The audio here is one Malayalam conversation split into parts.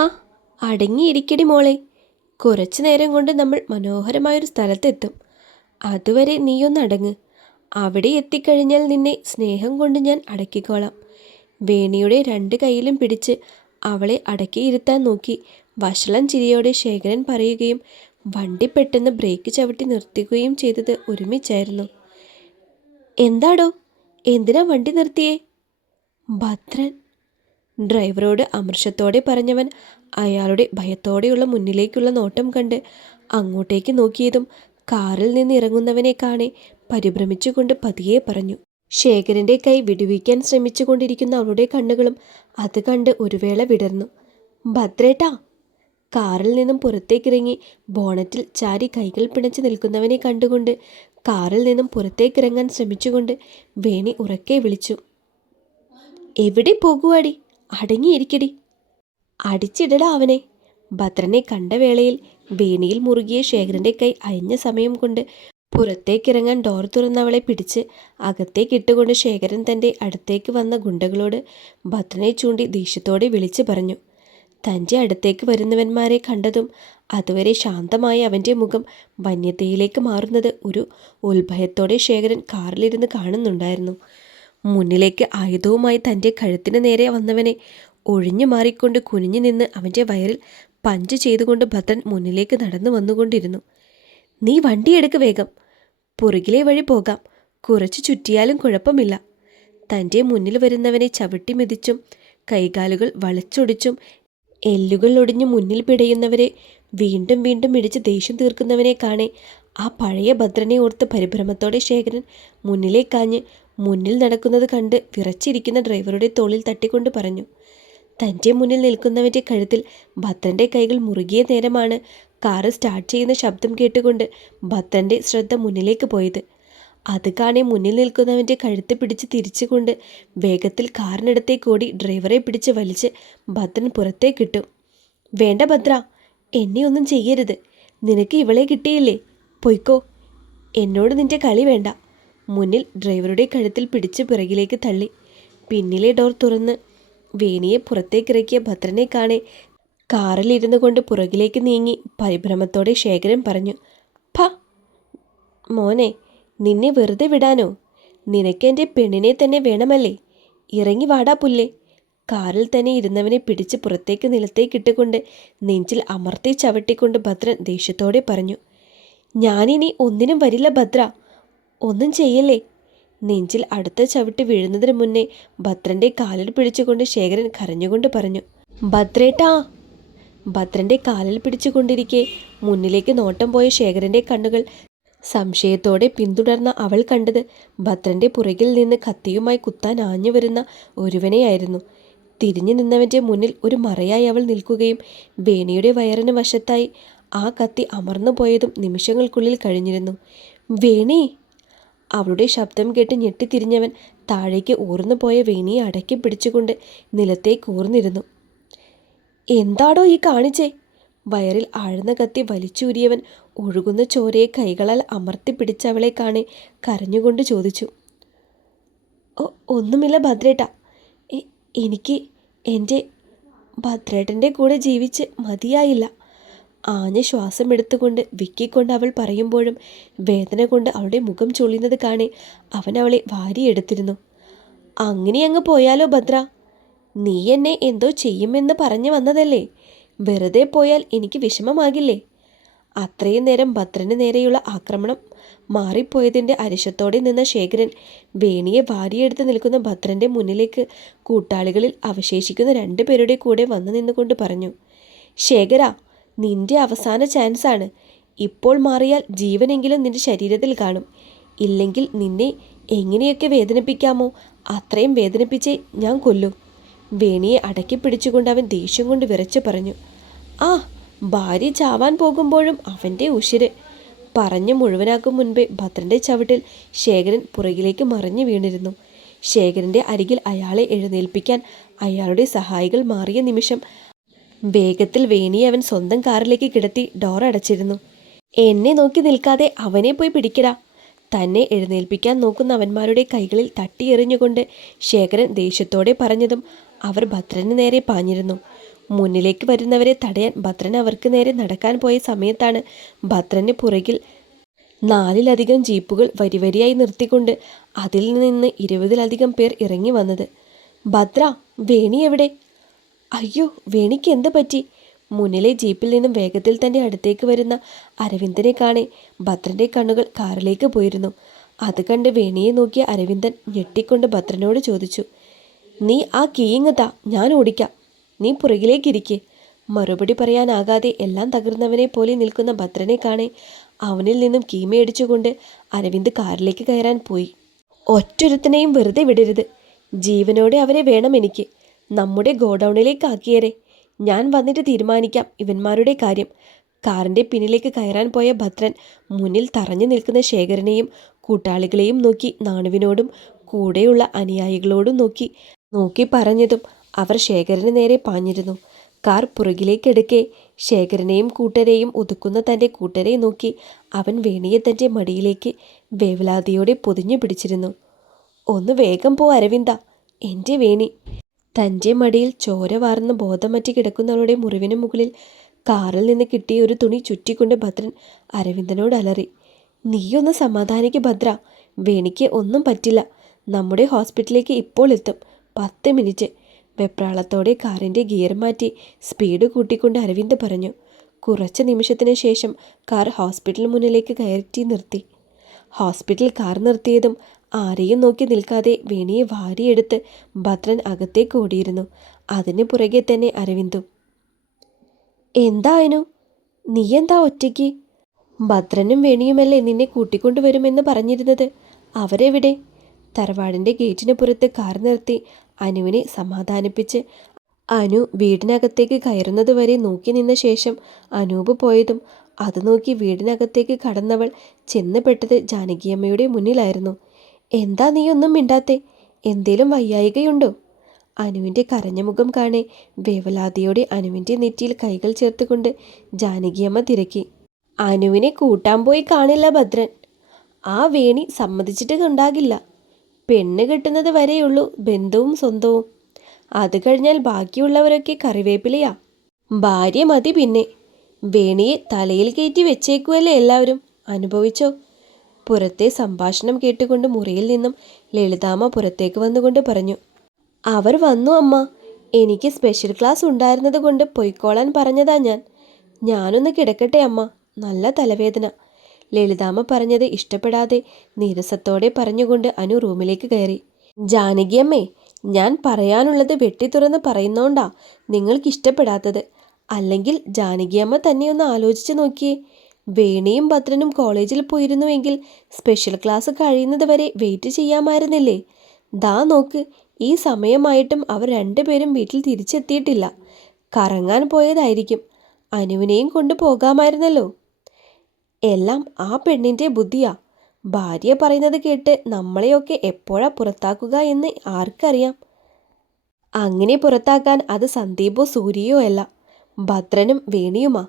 ഹാ അടങ്ങിയിരിക്കടി മോളെ. കുറച്ചു നേരം കൊണ്ട് നമ്മൾ മനോഹരമായൊരു സ്ഥലത്തെത്തും. അതുവരെ നീയൊന്ന് അടങ്ങ്. അവിടെ എത്തിക്കഴിഞ്ഞാൽ നിന്നെ സ്നേഹം കൊണ്ട് ഞാൻ അടക്കിക്കോളാം. വേണിയുടെ രണ്ട് കൈയിലും പിടിച്ച് അവളെ അടക്കിയിരുത്താൻ നോക്കി വഷളം ചിരിയോടെ ശേഖരൻ പറയുകയും വണ്ടി പെട്ടെന്ന് ബ്രേക്ക് ചവിട്ടി നിർത്തുകയും ചെയ്തത് ഒരുമിച്ചായിരുന്നു. എന്താടോ? എന്തിനാ വണ്ടി നിർത്തിയേ? ഭദ്രൻ ഡ്രൈവറോട് അമർഷത്തോടെ പറഞ്ഞവൻ അയാളുടെ ഭയത്തോടെയുള്ള മുന്നിലേക്കുള്ള നോട്ടം കണ്ട് അങ്ങോട്ടേക്ക് നോക്കിയതും കാറിൽ നിന്ന് ഇറങ്ങുന്നവനെ കാണെ പരിഭ്രമിച്ചുകൊണ്ട് പതിയെ പറഞ്ഞു ശേഖരന്റെ കൈ വിടുവിക്കാൻ ശ്രമിച്ചുകൊണ്ടിരിക്കുന്ന അവളുടെ കണ്ണുകളും അത് കണ്ട് ഒരു വേള വിടർന്നു. ഭദ്രേട്ടാ! കാറിൽ നിന്നും പുറത്തേക്കിറങ്ങി ബോണറ്റിൽ ചാരി കൈകൾ പിണച്ച് നിൽക്കുന്നവനെ കണ്ടുകൊണ്ട് കാറിൽ നിന്നും പുറത്തേക്കിറങ്ങാൻ ശ്രമിച്ചുകൊണ്ട് വേണി ഉറക്കെ വിളിച്ചു എവിടെ പോകുവാടി? അടങ്ങിയിരിക്കടി. അടിച്ചിടടാ അവനെ. ഭദ്രനെ കണ്ട വേളയിൽ വേണിയിൽ മുറുകിയ ശേഖരന്റെ കൈ അയഞ്ഞ സമയം കൊണ്ട് പുറത്തേക്കിറങ്ങാൻ ഡോർ തുറന്നവളെ പിടിച്ച് അകത്തേക്കിട്ടുകൊണ്ട് ശേഖരൻ തന്റെ അടുത്തേക്ക് വന്ന ഗുണ്ടകളോട് ഭദ്രനെ ചൂണ്ടി ദേഷ്യത്തോടെ വിളിച്ചു പറഞ്ഞു. തന്റെ അടുത്തേക്ക് വരുന്നവന്മാരെ കണ്ടതും അതുവരെ ശാന്തമായ അവന്റെ മുഖം വന്യതയിലേക്ക് മാറുന്നത് ഒരു ഉത്ഭയത്തോടെ ശേഖരൻ കാറിലിരുന്ന് കാണുന്നുണ്ടായിരുന്നു. മുന്നിലേക്ക് ആയുധവുമായി തന്റെ കഴുത്തിന് നേരെ വന്നവനെ ഒഴിഞ്ഞു മാറിക്കൊണ്ട് കുനിഞ്ഞു നിന്ന് അവന്റെ വയറിൽ പഞ്ച് ചെയ്തുകൊണ്ട് ഭദ്രൻ മുന്നിലേക്ക് നടന്നു വന്നുകൊണ്ടിരുന്നു. നീ വണ്ടിയെടുക്ക് വേഗം. പുറകിലെ വഴി പോകാം. കുറച്ച് ചുറ്റിയാലും കുഴപ്പമില്ല. തന്റെ മുന്നിൽ വരുന്നവനെ ചവിട്ടി മെതിച്ചും കൈകാലുകൾ വളച്ചൊടിച്ചും എല്ലുകൾ ഒടിഞ്ഞ് മുന്നിൽ പിടയുന്നവരെ വീണ്ടും വീണ്ടും ഇടിച്ച് ദേഷ്യം തീർക്കുന്നവനെ കാണെ ആ പഴയ ഭദ്രനെ ഓർത്ത് പരിഭ്രമത്തോടെ ശേഖരൻ മുന്നിലേക്കാഞ്ഞ് മുന്നിൽ നടക്കുന്നത് കണ്ട് വിറച്ചിരിക്കുന്ന ഡ്രൈവറുടെ തോളിൽ തട്ടിക്കൊണ്ട് പറഞ്ഞു തന്റെ മുന്നിൽ നിൽക്കുന്നവന്റെ കഴുത്തിൽ ഭദ്രന്റെ കൈകൾ മുറുകിയ നേരമാണ് കാറ് സ്റ്റാർട്ട് ചെയ്യുന്ന ശബ്ദം കേട്ടുകൊണ്ട് ഭദ്രന്റെ ശ്രദ്ധ മുന്നിലേക്ക് പോയത്. അത് കാണെ മുന്നിൽ നിൽക്കുന്നവന്റെ കഴുത്ത് പിടിച്ച് തിരിച്ചുകൊണ്ട് വേഗത്തിൽ കാറിനടുത്തേക്ക് ഓടി ഡ്രൈവറെ പിടിച്ച് വലിച്ച് ഭദ്രൻ പുറത്തേക്കിട്ടു വേണ്ട ഭദ്ര എന്നെ ഒന്നും ചെയ്യരുത്. നിനക്ക് ഇവളെ കിട്ടിയില്ലേ? പൊയ്ക്കോ. എന്നോട് നിന്റെ കളി വേണ്ട. മുന്നിൽ ഡ്രൈവറുടെ കഴുത്തിൽ പിടിച്ച് പിറകിലേക്ക് തള്ളി. പിന്നിലെ ഡോർ തുറന്ന് വേണിയെ പുറത്തേക്കിറക്കിയ ഭദ്രനെ കാണെ കാറിലിരുന്നു കൊണ്ട് പുറകിലേക്ക് നീങ്ങി പരിഭ്രമത്തോടെ ശേഖരൻ പറഞ്ഞു ഫ മോനെ നിന്നെ വെറുതെ വിടാനോ? നിനക്ക് എന്റെ പെണ്ണിനെ തന്നെ വേണമല്ലേ? ഇറങ്ങി വാടാ പുല്ലേ. കാറിൽ തന്നെ ഇരുന്നവനെ പിടിച്ച് പുറത്തേക്ക് നിലത്തേക്കിട്ടുകൊണ്ട് നെഞ്ചിൽ അമർത്തി ചവിട്ടിക്കൊണ്ട് ഭദ്രൻ ദേഷ്യത്തോടെ പറഞ്ഞു ഞാനിനി ഒന്നിനും വരില്ല ഭദ്ര. ഒന്നും ചെയ്യല്ലേ? നെഞ്ചിൽ അടുത്ത ചവിട്ടി വീഴുന്നതിന് മുന്നേ ഭദ്രന്റെ കാലിൽ പിടിച്ചുകൊണ്ട് ശേഖരൻ കരഞ്ഞുകൊണ്ട് പറഞ്ഞു ഭദ്രേട്ടാ! ഭദ്രന്റെ കാലിൽ പിടിച്ചുകൊണ്ടിരിക്കെ മുന്നിലേക്ക് നോട്ടം പോയ ശേഖരന്റെ കണ്ണുകൾ സംശയത്തോടെ പിന്തുടർന്ന അവൾ കണ്ടത് ഭദ്രന്റെ പുറകിൽ നിന്ന് കത്തിയുമായി കുത്താൻ ആഞ്ഞു വരുന്ന ഒരുവനെയായിരുന്നു. തിരിഞ്ഞു നിന്നവന്റെ മുന്നിൽ ഒരു മറയായി അവൾ നിൽക്കുകയും വേണിയുടെ വയറിന് വശത്തായി ആ കത്തി അമർന്നു പോയതും നിമിഷങ്ങൾക്കുള്ളിൽ കഴിഞ്ഞിരുന്നു. വേണി! അവളുടെ ശബ്ദം കേട്ട് ഞെട്ടിത്തിരിഞ്ഞവൻ താഴേക്ക് ഊർന്നു പോയ വേണിയെ അടക്കി പിടിച്ചുകൊണ്ട് നിലത്തേക്ക് ഊർന്നിരുന്നു. എന്താടോ ഈ കാണിച്ചേ? വയറിൽ ആഴ്ന്ന കത്തി വലിച്ചൂരിയവൻ ഒഴുകുന്ന ചോരയെ കൈകളാൽ അമർത്തി പിടിച്ചവളെ കാണെ കരഞ്ഞുകൊണ്ട് ചോദിച്ചു. "ഒ- ഒന്നുമില്ല ഭദ്രേട്ട. എനിക്ക് എന്റെ ഭദ്രേട്ടന്റെ കൂടെ ജീവിച്ച് മതിയായില്ല. ആഞ്ഞ ശ്വാസം എടുത്തുകൊണ്ട് വിക്കിക്കൊണ്ട് അവൾ പറയുമ്പോഴും വേദന കൊണ്ട് അവളുടെ മുഖം ചൊളിയുന്നത് കാണെ അവൻ അവളെ വാരിയെടുത്തിരുന്നു അങ്ങനെ അങ്ങ് പോയാലോ ഭദ്ര? നീ എന്നെ എന്തോ ചെയ്യുമെന്ന് പറഞ്ഞു വന്നതല്ലേ? വെറുതെ പോയാൽ എനിക്ക് വിഷമമാകില്ലേ? അത്രയും നേരം ഭദ്രന് നേരെയുള്ള ആക്രമണം മാറിപ്പോയതിന്റെ അരിശത്തോടെ നിന്ന ശേഖരൻ വേണിയെ വാരിയെടുത്ത് നിൽക്കുന്ന ഭദ്രന്റെ മുന്നിലേക്ക് കൂട്ടാളികളിൽ അവശേഷിക്കുന്ന രണ്ടുപേരുടെ കൂടെ വന്നു നിന്നുകൊണ്ട് പറഞ്ഞു ശേഖര നിന്റെ അവസാന ചാൻസാണ്. ഇപ്പോൾ മാറിയാൽ ജീവനെങ്കിലും നിന്റെ ശരീരത്തിൽ കാണും. ഇല്ലെങ്കിൽ നിന്നെ എങ്ങനെയൊക്കെ വേദനിപ്പിക്കാമോ അത്രയും വേദനിപ്പിച്ചേ ഞാൻ കൊല്ലും. വേണിയെ അടക്കി പിടിച്ചുകൊണ്ട് അവൻ ദേഷ്യം കൊണ്ട് വിറച്ചു പറഞ്ഞു. ആ ഭാര്യ ചാവാൻ പോകുമ്പോഴും അവന്റെ ഉശിര്. പറഞ്ഞു മുഴുവനാക്കും മുൻപേ ഭദ്രന്റെ ചവിട്ടിൽ ശേഖരൻ പുറകിലേക്ക് മറിഞ്ഞു വീണിരുന്നു. ശേഖരന്റെ അരികിൽ അയാളെ എഴുന്നേൽപ്പിക്കാൻ അയാളുടെ സഹായികൾ മാറിയ നിമിഷം വേഗത്തിൽ വേണിയെ അവൻ സ്വന്തം കാറിലേക്ക് കിടത്തി ഡോർ അടച്ചിരുന്നു. എന്നെ നോക്കി നിൽക്കാതെ അവനെ പോയി പിടിക്കടാ. തന്നെ എഴുന്നേൽപ്പിക്കാൻ നോക്കുന്ന അവന്മാരുടെ കൈകളിൽ തട്ടിയെറിഞ്ഞുകൊണ്ട് ശേഖരൻ ദേഷ്യത്തോടെ പറഞ്ഞതും അവർ ഭദ്രന് നേരെ പാഞ്ഞിരുന്നു. മുന്നിലേക്ക് വരുന്നവരെ തടയാൻ ഭദ്രൻ അവർക്ക് നേരെ നടക്കാൻ പോയ സമയത്താണ് ഭദ്രന് പുറകിൽ നാലിലധികം ജീപ്പുകൾ വരിവരിയായി നിർത്തിക്കൊണ്ട് അതിൽ നിന്ന് ഇരുപതിലധികം പേർ ഇറങ്ങി വന്നത്. ഭദ്ര വേണി എവിടെ? അയ്യോ വേണിക്ക് എന്ത് പറ്റി? മുന്നിലെ ജീപ്പിൽ നിന്നും വേഗത്തിൽ തന്റെ അടുത്തേക്ക് വരുന്ന അരവിന്ദനെ കാണെ ഭദ്രന്റെ കണ്ണുകൾ കാറിലേക്ക് പോയിരുന്നു. അത് കണ്ട് വേണിയെ നോക്കിയ അരവിന്ദൻ ഞെട്ടിക്കൊണ്ട് ഭദ്രനോട് ചോദിച്ചു നീ ആ കീയിങ്ങതാ ഞാൻ ഓടിക്കാം. നീ പുറകിലേക്കിരിക്കെ മറുപടി പറയാനാകാതെ എല്ലാം തകർന്നവനെ പോലെ നിൽക്കുന്ന ഭദ്രനെ കാണെ അവനിൽ നിന്നും കീമയടിച്ചുകൊണ്ട് അരവിന്ദ് കാറിലേക്ക് കയറാൻ പോയി. ഒറ്റൊരുത്തനെയും വെറുതെ വിടരുത്. ജീവനോടെ അവരെ വേണം എനിക്ക്. നമ്മുടെ ഗോഡൗണിലേക്ക് ആക്കിയേരെ ഞാൻ വന്നിട്ട് തീരുമാനിക്കാം ഇവന്മാരുടെ കാര്യം. കാറിന്റെ പിന്നിലേക്ക് കയറാൻ പോയ ഭദ്രൻ മുന്നിൽ തറഞ്ഞു നിൽക്കുന്ന ശേഖരനെയും കൂട്ടാളികളെയും നോക്കി നാണുവിനോടും കൂടെയുള്ള അനുയായികളോടും നോക്കി നോക്കി പറഞ്ഞതും അവർ ശേഖരന് നേരെ പാഞ്ഞിരുന്നു. കാർ പുറകിലേക്കെടുക്കെ ശേഖരനെയും കൂട്ടരെയും ഒതുക്കുന്ന തന്റെ കൂട്ടരെ നോക്കി അവൻ വേണിയെ തന്റെ മടിയിലേക്ക് വേവലാതിയോടെ പൊതിഞ്ഞു പിടിച്ചിരുന്നു. ഒന്ന് വേഗം പോ അരവിന്ദ എന്റെ വേണി. തന്റെ മടിയിൽ ചോര വാർന്ന് ബോധമറ്റി കിടക്കുന്നവളുടെ മുറിവിന് മുകളിൽ കാറിൽ നിന്ന് കിട്ടിയ ഒരു തുണി ചുറ്റിക്കൊണ്ട് ഭദ്രൻ അരവിന്ദനോട് അലറി നീയൊന്ന് സമാധാനിക്ക് ഭദ്ര വേണിക്ക് ഒന്നും പറ്റില്ല. നമ്മുടെ ഹോസ്പിറ്റലിലേക്ക് ഇപ്പോൾ എത്തും. പത്ത് മിനിറ്റ്. വെപ്രാളത്തോടെ കാറിന്റെ ഗിയർ മാറ്റി സ്പീഡ് കൂട്ടിക്കൊണ്ട് അരവിന്ദ് പറഞ്ഞു കുറച്ച് നിമിഷത്തിന് ശേഷം കാർ ഹോസ്പിറ്റൽ മുന്നിലേക്ക് കയറ്റി നിർത്തി. ഹോസ്പിറ്റൽ കാർ നിർത്തിയതും ആരെയും നോക്കി നിൽക്കാതെ വേണിയെ വാരിയെടുത്ത് ഭദ്രൻ അകത്തേക്ക് ഓടിയിരുന്നു. അതിന് പുറകെ തന്നെ അരവിന്ദു. എന്തായനു നീ എന്താ ഒറ്റയ്ക്ക്? ഭദ്രനും വേണിയുമല്ലേ നിന്നെ കൂട്ടിക്കൊണ്ടുവരുമെന്ന് പറഞ്ഞിരുന്നത്? അവരെവിടെ? തറവാടിന്റെ ഗേറ്റിന് പുറത്ത് കാർ നിർത്തി അനുവിനെ സമാധാനിപ്പിച്ച് അനു വീടിനകത്തേക്ക് കയറുന്നതുവരെ നോക്കി നിന്ന ശേഷം അനൂപ് പോയതും അത് നോക്കി വീടിനകത്തേക്ക് കടന്നവൾ ചെന്ന് പെട്ടത് ജാനകിയമ്മയുടെ മുന്നിലായിരുന്നു. എന്താ നീ ഒന്നും മിണ്ടാത്തെ? എന്തേലും വയ്യായികയുണ്ടോ? അനുവിന്റെ കരഞ്ഞ മുഖം കാണെ വേവലാതിയോടെ അനുവിന്റെ നെറ്റിയിൽ കൈകൾ ചേർത്തുകൊണ്ട് ജാനകിയമ്മ തിരക്കി. അനുവിനെ കൂട്ടാൻ പോയി കാണില്ല ഭദ്രൻ. ആ വേണി സമ്മതിച്ചിട്ട് ഉണ്ടാകില്ല പെണ്ണ് കിട്ടുന്നത് വരെയുള്ളൂ ബന്ധവും സ്വന്തവും. അത് കഴിഞ്ഞാൽ ബാക്കിയുള്ളവരൊക്കെ കറിവേപ്പിലയാ. ഭാര്യ മതി പിന്നെ. വേണിയെ തലയിൽ കയറ്റി വെച്ചേക്കുമല്ലേ എല്ലാവരും. അനുഭവിച്ചോ? പുറത്തെ സംഭാഷണം കേട്ടുകൊണ്ട് മുറിയിൽ നിന്നും ലളിതാമ്മ പുറത്തേക്ക് വന്നുകൊണ്ട് പറഞ്ഞു അവർ വന്നു അമ്മ. എനിക്ക് സ്പെഷ്യൽ ക്ലാസ് ഉണ്ടായിരുന്നത് കൊണ്ട് പൊയ്ക്കോളാൻ പറഞ്ഞതാ ഞാൻ. ഞാനൊന്ന് കിടക്കട്ടെ അമ്മ. നല്ല തലവേദന. ലളിതാമ്മ പറഞ്ഞത് ഇഷ്ടപ്പെടാതെ നീരസത്തോടെ പറഞ്ഞുകൊണ്ട് അനു റൂമിലേക്ക് കയറി. ജാനകിയമ്മേ ഞാൻ പറയാനുള്ളത് വെട്ടി തുറന്ന് പറയുന്നോണ്ടാ നിങ്ങൾക്ക് ഇഷ്ടപ്പെടാത്തത്. അല്ലെങ്കിൽ ജാനകിയമ്മ തന്നെ ഒന്ന് ആലോചിച്ച് നോക്കിയേ. വേണിയും ഭദ്രനും കോളേജിൽ പോയിരുന്നുവെങ്കിൽ സ്പെഷ്യൽ ക്ലാസ് കഴിയുന്നത് വരെ വെയിറ്റ് ചെയ്യാമായിരുന്നില്ലേ? ദാ നോക്ക് ഈ സമയമായിട്ടും അവർ രണ്ടുപേരും വീട്ടിൽ തിരിച്ചെത്തിയിട്ടില്ല. കറങ്ങാൻ പോയതായിരിക്കും. അനുവിനെയും കൊണ്ട് പോകാമായിരുന്നല്ലോ എല്ലാം ആ പെണ്ണിന്റെ ബുദ്ധിയാ. ഭാര്യ പറയുന്നത് കേട്ട് നമ്മളെയൊക്കെ എപ്പോഴാ പുറത്താക്കുക എന്ന് ആർക്കറിയാം? അങ്ങനെ പുറത്താക്കാൻ അത് സന്ദീപോ സൂര്യയോ അല്ല ഭദ്രനും വേണിയുമാ.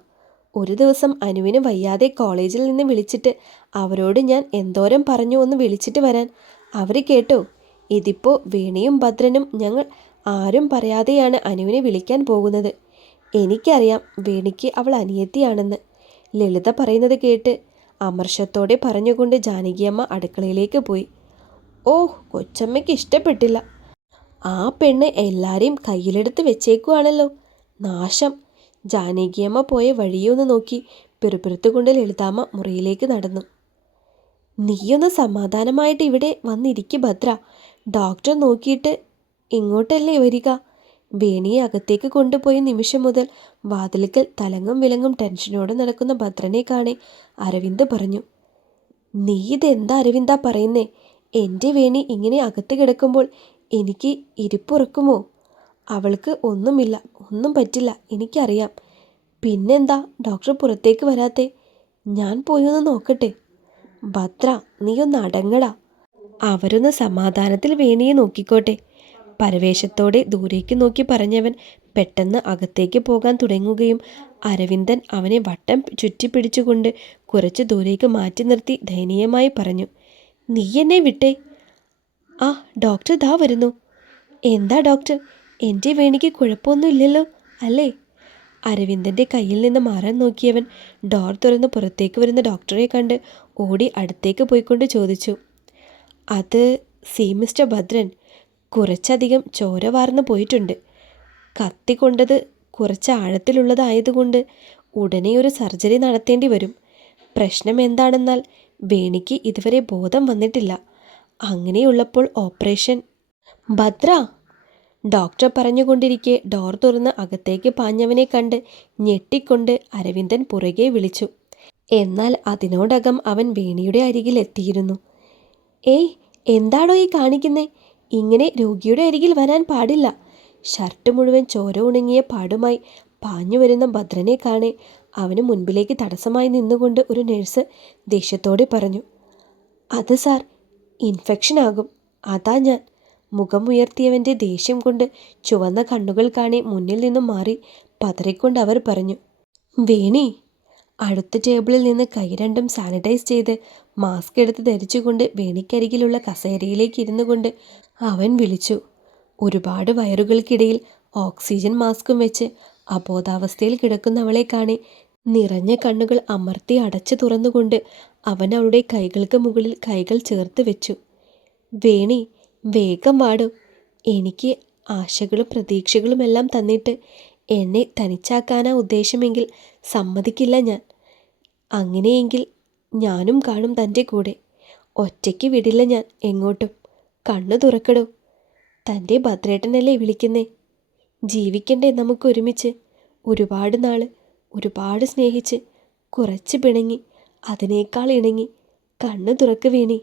ഒരു ദിവസം അനുവിന് വയ്യാതെ കോളേജിൽ നിന്ന് വിളിച്ചിട്ട് അവരോട് ഞാൻ എന്തോരം പറഞ്ഞു ഒന്ന് വിളിച്ചിട്ട് വരാൻ അവർ കേട്ടോ. ഇതിപ്പോൾ വേണിയും ഭദ്രനും ഞങ്ങൾ ആരും പറയാതെയാണ് അനുവിനെ വിളിക്കാൻ പോകുന്നത്. എനിക്കറിയാം വേണിക്ക് അവൾ അനിയത്തിയാണെന്ന്. ലളിത പറയുന്നത് കേട്ട് അമർഷത്തോടെ പറഞ്ഞുകൊണ്ട് ജാനകിയമ്മ അടുക്കളയിലേക്ക് പോയി. ഓഹ് കൊച്ചമ്മയ്ക്ക് ഇഷ്ടപ്പെട്ടില്ല. ആ പെണ്ണ് എല്ലാരെയും കയ്യിലെടുത്ത് വെച്ചേക്കുവാണല്ലോ. നാശം. ജാനകിയമ്മ പോയ വഴിയൊന്ന് നോക്കി പിറുപിറുത്തുകൊണ്ട് ലളിതാമ്മ മുറിയിലേക്ക് നടന്നു. നീയൊന്ന് സമാധാനമായിട്ട് ഇവിടെ വന്നിരിക്ക് ഭദ്ര. ഡോക്ടർ നോക്കിയിട്ട് ഇങ്ങോട്ടല്ലേ വരിക. വേണിയെ അകത്തേക്ക് കൊണ്ടുപോയ നിമിഷം മുതൽ വാതിലിക്കൽ തലങ്ങും വിലങ്ങും ടെൻഷനോടെ നടക്കുന്ന ഭദ്രനെ കാണെ അരവിന്ദ് പറഞ്ഞു നീ ഇതെന്താ അരവിന്ദാ പറയുന്നേ? എന്റെ വേണി ഇങ്ങനെ അകത്ത് കിടക്കുമ്പോൾ എനിക്ക് ഇരിപ്പുറക്കുമോ അവൾക്ക് ഒന്നുമില്ല ഒന്നും പറ്റില്ല എനിക്കറിയാം. പിന്നെന്താ ഡോക്ടർ പുറത്തേക്ക് വരാത്തെ? ഞാൻ പോയി ഒന്ന് നോക്കട്ടെ. ഭദ്ര നീ ഒന്ന് അടങ്ങടാ. അവരൊന്ന് സമാധാനത്തിൽ വേണിയെ നോക്കിക്കോട്ടെ. പരവേശത്തോടെ ദൂരേക്ക് നോക്കി പറഞ്ഞവൻ പെട്ടെന്ന് അകത്തേക്ക് പോകാൻ തുടങ്ങുകയും അരവിന്ദൻ അവനെ വട്ടം ചുറ്റിപ്പിടിച്ചുകൊണ്ട് കുറച്ച് ദൂരേക്ക് മാറ്റി നിർത്തി ദയനീയമായി പറഞ്ഞു നീ എന്നെ വിട്ടേ? ആ ഡോക്ടർ ദാ വരുന്നു. എന്താ ഡോക്ടർ? എന്റെ വേണിക്ക് കുഴപ്പമൊന്നുമില്ലല്ലോ അല്ലേ? അരവിന്ദന്റെ കയ്യിൽ നിന്ന് മാറാൻ നോക്കിയവൻ ഡോർ തുറന്ന് പുറത്തേക്ക് വരുന്ന ഡോക്ടറെ കണ്ട് ഓടി അടുത്തേക്ക് പോയിക്കൊണ്ട് ചോദിച്ചു അത് സി മിസ്റ്റർ ഭദ്രൻ? കുറച്ചധികം ചോര വാർന്നു പോയിട്ടുണ്ട്. കത്തി കൊണ്ടത് കുറച്ച് ആഴത്തിലുള്ളതായതുകൊണ്ട് ഉടനെ ഒരു സർജറി നടത്തേണ്ടി വരും. പ്രശ്നം എന്താണെന്നാൽ വേണിക്ക് ഇതുവരെ ബോധം വന്നിട്ടില്ല. അങ്ങനെയുള്ളപ്പോൾ ഓപ്പറേഷൻ. ഭദ്ര! ഡോക്ടർ പറഞ്ഞുകൊണ്ടിരിക്കെ ഡോർ തുറന്ന് അകത്തേക്ക് പാഞ്ഞവനെ കണ്ട് ഞെട്ടിക്കൊണ്ട് അരവിന്ദൻ പുറകെ വിളിച്ചു. എന്നാൽ അതിനോടകം അവൻ വേണിയുടെ അരികിലെത്തിയിരുന്നു. ഏയ് എന്താണോ ഈ കാണിക്കുന്നേ? ഇങ്ങനെ രോഗിയുടെ അരികിൽ വരാൻ പാടില്ല. ഷർട്ട് മുഴുവൻ ചോര ഉണങ്ങിയ പാടുമായി പാഞ്ഞു വരുന്ന ഭദ്രനെ കാണെ അവന് മുൻപിലേക്ക് തടസ്സമായി നിന്നുകൊണ്ട് ഒരു നഴ്സ് ദേഷ്യത്തോടെ പറഞ്ഞു അത് സാർ ഇൻഫെക്ഷൻ ആകും. അതാ ഞാൻ. മുഖം മുഖമുയർത്തിയവന്റെ ദേഷ്യം കൊണ്ട് ചുവന്ന കണ്ണുകൾ കാണെ മുന്നിൽ നിന്നും മാറി പതറിക്കൊണ്ട് അവർ പറഞ്ഞു വേണി അടുത്ത ടേബിളിൽ നിന്ന് കൈ രണ്ടും സാനിറ്റൈസ് ചെയ്ത് മാസ്ക് എടുത്ത് ധരിച്ചുകൊണ്ട് വേണിക്കരികിലുള്ള കസേരയിലേക്ക് ഇരുന്നു കൊണ്ട് അവൻ വിളിച്ചു. ഒരുപാട് വയറുകൾക്കിടയിൽ ഓക്സിജൻ മാസ്കും വെച്ച് അബോധാവസ്ഥയിൽ കിടക്കുന്നവളെ കാണി നിറഞ്ഞ കണ്ണുകൾ അമർത്തി അടച്ചു തുറന്നുകൊണ്ട് അവൻ അവളുടെ കൈകൾക്ക് മുകളിൽ കൈകൾ ചേർത്ത് വെച്ചു. വേണി വേഗം വാടും. എനിക്ക് ആശകളും പ്രതീക്ഷകളുമെല്ലാം തന്നിട്ട് എന്നെ തനിച്ചാക്കാനാ ഉദ്ദേശമെങ്കിൽ സമ്മതിക്കില്ല ഞാൻ. അങ്ങനെയെങ്കിൽ ഞാനും കാണും തന്റെ കൂടെ. ഒറ്റയ്ക്ക് വിടില്ല ഞാൻ എങ്ങോട്ടും. കണ്ണു തുറക്കടോ. തന്റെ ഭദ്രേട്ടനല്ലേ വിളിക്കുന്നേ? ജീവിക്കണ്ടേ നമുക്കൊരുമിച്ച് ഒരുപാട് നാൾ ഒരുപാട് സ്നേഹിച്ച് കുറച്ച് പിണങ്ങി അതിനേക്കാൾ ഇണങ്ങി കണ്ണു തുറക്ക് വീണി.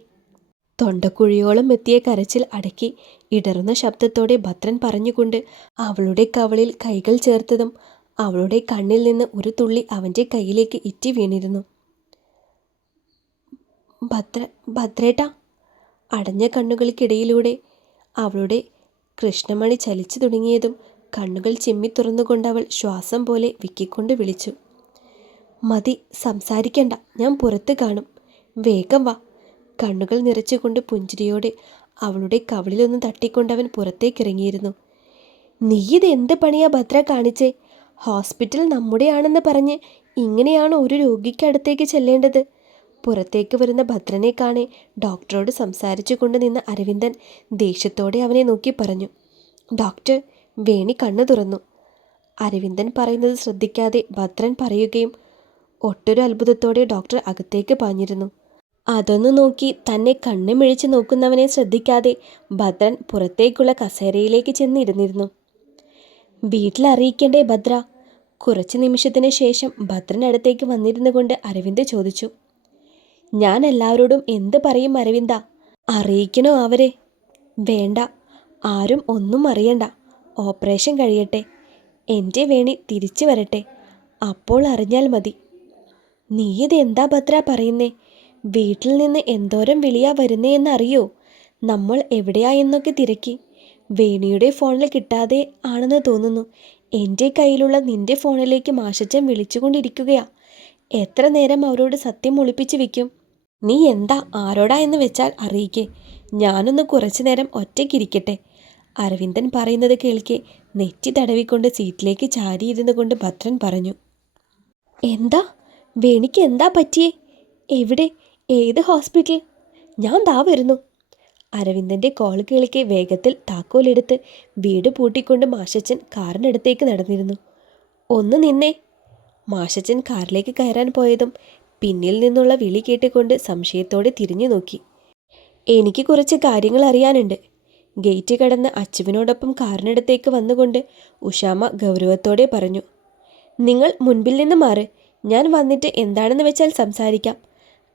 തൊണ്ടക്കുഴിയോളം എത്തിയ കരച്ചിൽ അടക്കി ഇടറുന്ന ശബ്ദത്തോടെ ഭദ്രൻ പറഞ്ഞുകൊണ്ട് അവളുടെ കവളിൽ കൈകൾ ചേർത്തതും അവളുടെ കണ്ണിൽ നിന്ന് ഒരു തുള്ളി അവന്റെ കയ്യിലേക്ക് ഇറ്റി വീണിരുന്നു. ഭദ്ര ഭദ്രേട്ട അടഞ്ഞ കണ്ണുകൾക്കിടയിലൂടെ അവളുടെ കൃഷ്ണമണി ചലിച്ചു തുടങ്ങിയതും കണ്ണുകൾ ചിമ്മി തുറന്നുകൊണ്ട് അവൾ ശ്വാസം പോലെ വിക്കിക്കൊണ്ട് വിളിച്ചു. മതി സംസാരിക്കണ്ട ഞാൻ പുറത്ത് കാണും. വേഗം വാ. കണ്ണുകൾ നിറച്ചുകൊണ്ട് പുഞ്ചിരിയോടെ അവളുടെ കവളിലൊന്ന് തട്ടിക്കൊണ്ട് അവൻ പുറത്തേക്കിറങ്ങിയിരുന്നു. നീ ഇത് എന്ത് പണിയാ ഭദ്ര കാണിച്ചേ? ഹോസ്പിറ്റൽ നമ്മുടെയാണെന്ന് പറഞ്ഞ് ഇങ്ങനെയാണ് ഒരു രോഗിക്ക് അടുത്തേക്ക് ചെല്ലേണ്ടത്? പുറത്തേക്ക് വരുന്ന ഭദ്രനെ കാണെ ഡോക്ടറോട് സംസാരിച്ചു കൊണ്ട് നിന്ന അരവിന്ദൻ ദേഷ്യത്തോടെ അവനെ നോക്കി പറഞ്ഞു. ഡോക്ടർ വേണി കണ്ണു തുറന്നു. അരവിന്ദൻ പറയുന്നത് ശ്രദ്ധിക്കാതെ ഭദ്രൻ പറയുകയും ഒട്ടൊരു അത്ഭുതത്തോടെ ഡോക്ടർ അകത്തേക്ക് പാഞ്ഞിരുന്നു. അതൊന്നു നോക്കി തന്നെ കണ്ണുമിഴിച്ച് നോക്കുന്നവനെ ശ്രദ്ധിക്കാതെ ഭദ്രൻ പുറത്തേക്കുള്ള കസേരയിലേക്ക് ചെന്നിരുന്നിരുന്നു. വീട്ടിൽ അറിയിക്കേണ്ടേ ഭദ്ര? കുറച്ച് നിമിഷത്തിന് ശേഷം ഭദ്രൻ അടുത്തേക്ക് വന്നിരുന്നു കൊണ്ട് അരവിന്ദ് ചോദിച്ചു. ഞാൻ എല്ലാവരോടും എന്ത് പറയും അരവിന്ദ? അറിയിക്കണോ അവരെ? വേണ്ട. ആരും ഒന്നും അറിയണ്ട. ഓപ്പറേഷൻ കഴിയട്ടെ. എന്റെ വേണി തിരിച്ചു വരട്ടെ. അപ്പോൾ അറിഞ്ഞാൽ മതി. നീ ഇത് എന്താ ഭദ്ര പറയുന്നേ? വീട്ടിൽ നിന്ന് എന്തോരം വിളിയാ വരുന്നേ എന്നറിയോ? നമ്മൾ എവിടെയാ എന്നൊക്കെ തിരക്കി. വേണിയുടെ ഫോണിൽ കിട്ടാതെ ആണെന്ന് തോന്നുന്നു. എന്റെ കയ്യിലുള്ള നിന്റെ ഫോണിലേക്ക് മാഷച്ചൻ വിളിച്ചുകൊണ്ടിരിക്കുകയാ. എത്ര നേരം അവരോട് സത്യം ഒളിപ്പിച്ച് വെക്കും? നീ എന്താ ആരോടാ എന്ന് വെച്ചാൽ അറിയിക്കേ. ഞാനൊന്ന് കുറച്ചു നേരം ഒറ്റയ്ക്കിരിക്കട്ടെ അരവിന്ദൻ പറയുന്നത് കേൾക്കെ നെറ്റി തടവിക്കൊണ്ട് സീറ്റിലേക്ക് ചാരിയിരുന്നു കൊണ്ട് ഭദ്രൻ പറഞ്ഞു. എന്താ? വേണിക്ക് എന്താ പറ്റിയേ? എവിടെ? ഏത് ഹോസ്പിറ്റൽ? ഞാൻ ദാ വരുന്നു. അരവിന്ദന്റെ കോൾ കേൾക്കെ വേഗത്തിൽ താക്കോലെടുത്ത് വീട് പൂട്ടിക്കൊണ്ട് മാഷച്ചൻ കാറിനടുത്തേക്ക് നടന്നിരുന്നു. ഒന്ന് നിന്നേ. മാഷച്ചൻ കാറിലേക്ക് കയറാൻ പോയതും പിന്നിൽ നിന്നുള്ള വിളി കേട്ടുകൊണ്ട് സംശയത്തോടെ തിരിഞ്ഞു നോക്കി. എനിക്ക് കുറച്ച് കാര്യങ്ങൾ അറിയാനുണ്ട്. ഗേറ്റ് കടന്ന് അച്ചുവിനോടൊപ്പം കാറിനടുത്തേക്ക് വന്നുകൊണ്ട് ഉഷാമ ഗൗരവത്തോടെ പറഞ്ഞു. നിങ്ങൾ മുൻപിൽ നിന്ന് മാറ്. ഞാൻ വന്നിട്ട് എന്താണെന്ന് വെച്ചാൽ സംസാരിക്കാം.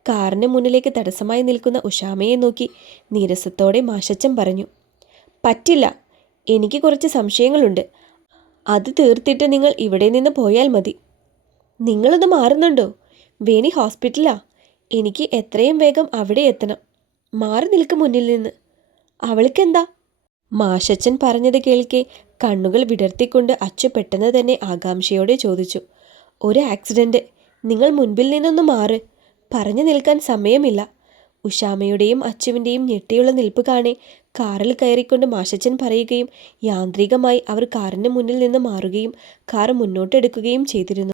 കാറിന് മുന്നിലേക്ക് തടസ്സമായി നിൽക്കുന്ന ഉഷാമയെ നോക്കി നീരസത്തോടെ മാഷച്ചൻ പറഞ്ഞു പറ്റില്ല. എനിക്ക് കുറച്ച് സംശയങ്ങളുണ്ട്. അത് തീർത്തിട്ട് നിങ്ങൾ ഇവിടെ നിന്ന് പോയാൽ മതി. നിങ്ങളൊന്ന് മാറുന്നുണ്ടോ? വേണി ഹോസ്പിറ്റലാ. എനിക്ക് എത്രയും വേഗം അവിടെ എത്തണം. മാറി നിൽക്ക് മുന്നിൽ നിന്ന്. അവൾക്കെന്താ? മാഷച്ചൻ പറഞ്ഞത് കേൾക്കെ കണ്ണുകൾ വിടർത്തിക്കൊണ്ട് അച്ചു പെട്ടെന്ന് തന്നെ ആകാംക്ഷയോടെ ചോദിച്ചു ഒരു ആക്സിഡന്റ് നിങ്ങൾ മുൻപിൽ നിന്നൊന്ന് മാറ്. പറഞ്ഞു നിൽക്കാൻ സമയമില്ല. ഉഷാമയുടെയും അച്ചുവിന്റെയും ഞെട്ടിയുള്ള നിൽപ്പ് കാണെ കാറിൽ കയറിക്കൊണ്ട് മാഷച്ചൻ പറയുകയും യാന്ത്രികമായി അവർ കാറിന് മുന്നിൽ നിന്ന് മാറുകയും കാർ മുന്നോട്ടെടുക്കുകയും ചെയ്തിരുന്നു.